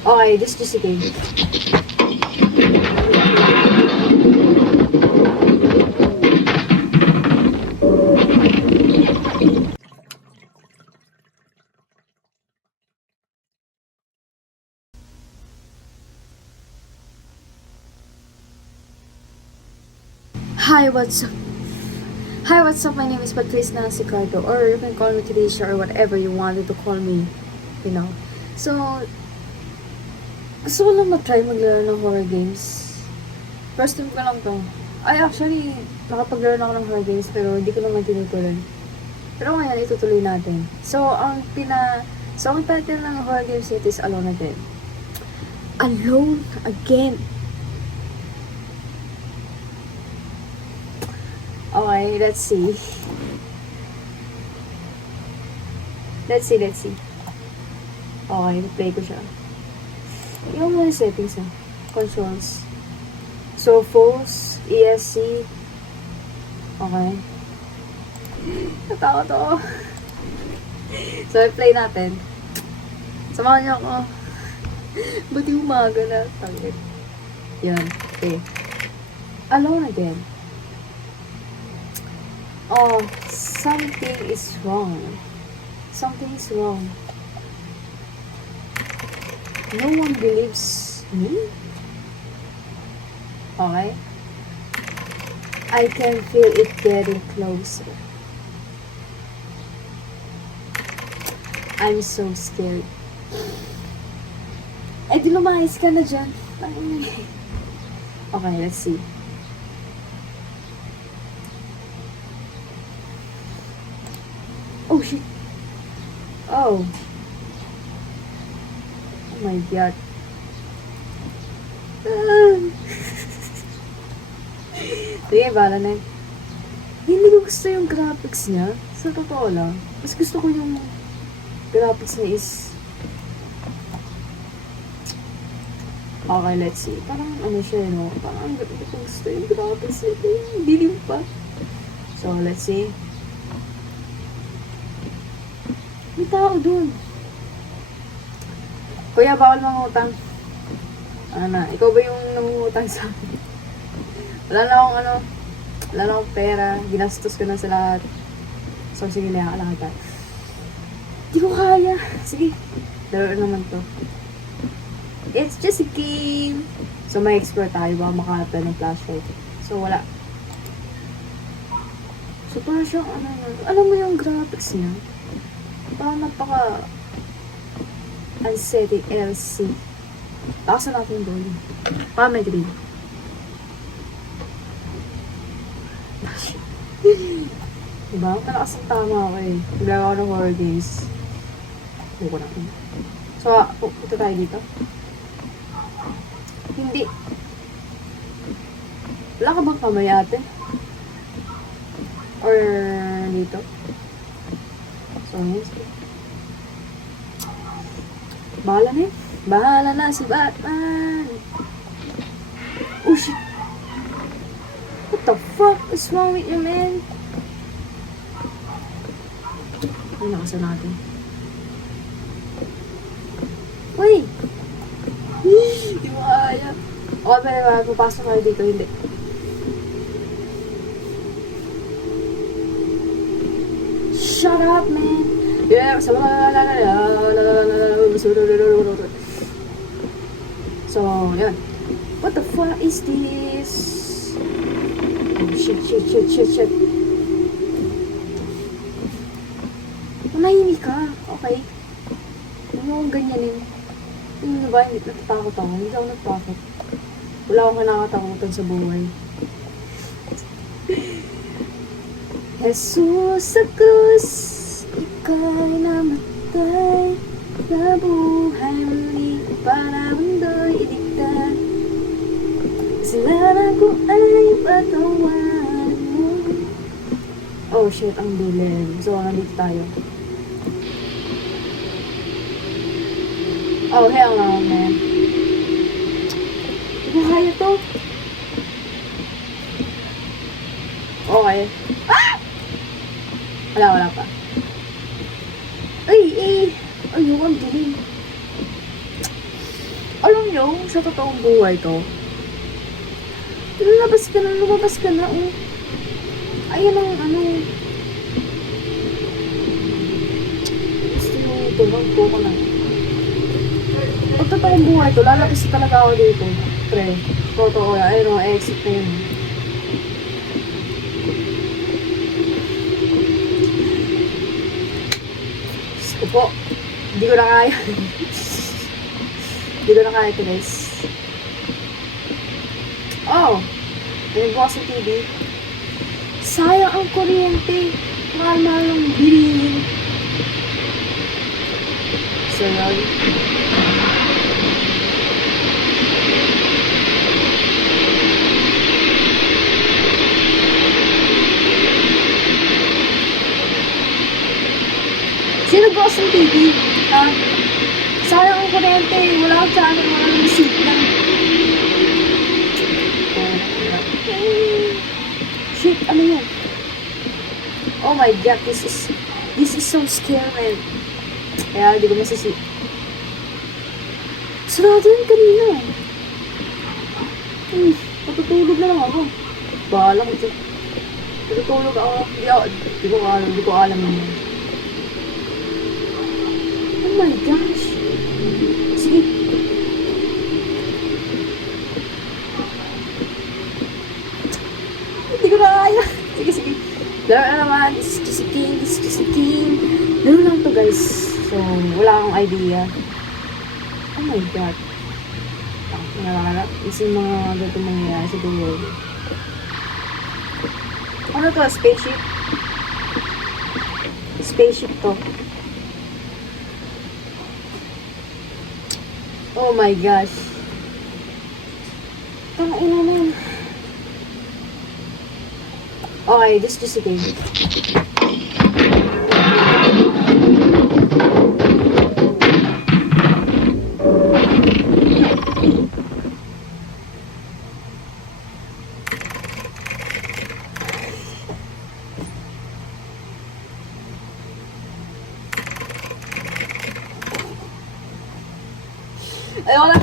Okay, this is just a game. Hi, what's up? Hi, what's up? My name is Patrice Nancy Cardo, or you can call me Trisha, or whatever you wanted to call me, you know. So, gusto ko lang mag-try maglaro ng horror games. First time ko lang to. Ay, actually, nakapaglaro na ako ng horror games, pero hindi ko naman tinutuloy. Pero ngayon, itutuloy natin. So, ang title ng horror games ito is Alone Again. Alone Again. Okay, let's see. Let's see. Okay, play ko siya. Yung mga settings controls. So, Sophos, ESC. Okay. Natakot ako. So, play natin. Samahan niyo ako. Ba't yung umaga na? Tangit. Yan. Okay. Alone Again. Oh, something is wrong. Something is wrong. No one believes me? Okay. I can feel it getting closer. I'm so scared. Eh, di lumayas ka na dyan. Okay, let's see. Oh, shit. Oh. Oh my God. Sige, bala na yun. Hindi ko gusto yung graphics niya. Sa totoo lang. Mas gusto ko yung graphics niya is... Okay, let's see. Parang ano siya, no? Parang gusto yung graphics niya. Dilim pa. So, let's see. May tao dun. Kuya, bawal mangutang. Ano na, ikaw ba yung nangungutang sa akin? Wala na akong pera. Ginastos ko na sa lahat. So, sige na, lang kita. Di ko kaya. Sige, laro naman to. It's just a game. So, may explore tayo. Baka makakata ng flashlight. So, wala. So, parang siyang, alam mo yung graphics niya? Parang napaka unsettling LC. Takasan natin yung volume. Parang may green. Diba? Talakas ang tama ako eh. Naglaro ako ng horror games. Buko natin. So, ito tayo dito. Hindi. Wala ka bang kamay ate? Or dito? So, yun. Bahala na yun. Bahala na si Batman. Oh, shit. What the fuck is wrong with you, man? Ay, nakasan natin. Uy! Hindi mo kaya. Okay, pero papasok kayo dito. Hindi. Shut up, man! Yeah, so yan. What the fuck is this? Oh, shit. Manahimik ka. Okay. Huwag mo akong ganyanin. Ano ba? Hindi natatakot ako. Hindi ako natatakot. Wala akong nakakatakutan sa buhay. Jesus sa krus, ika'y namatay. Nabuhay muli para mundo'y iligtas. Kasalanan ko ay patawarin mo. Oh shit, ang dilim. So, nandito tayo. Oh, hell no, man. Hindi ko kaya to. Okay. Ah! Wala pa. Ay, ang dilim. sa totoong buhay to, lumabas ka na, oh. Ayan ang ano. Gusto mo ito, magpo ko na. Pag totoong buhay to, lalabas talaga ako dito. Pre, totoo, ayun o, exit na yun. Diyos ko po, hindi ko na kaya. Hindi ko na kaya ito, guys. Oh, bukas yung TV. Sayang ang kuryente. Mahal-mahal ang bilihin. So, yun. Sino bukas yung TV? Ha? Sayang ang kuryente. Wala akong channel. Wala akong signal. Shit, ano yun? Oh my god, this is so scary. Kaya hindi ko masisi. Sarado yun kanina. Matutulog na lang ako. Bahala ko dyan. Matutulog ako. Hindi ko alam yun. Oh my gosh. Sige. Hindi ko na kaya. Sige. Laro na naman. This is just a game. Laro lang to, guys. So, wala akong idea. Oh my god. Nalala. Isa yung mga ganito mangyayari sa world. Ano to? Spaceship? Spaceship to. Oh my gosh. Tangina na yun. Okay, this is just a game. Ayoko na.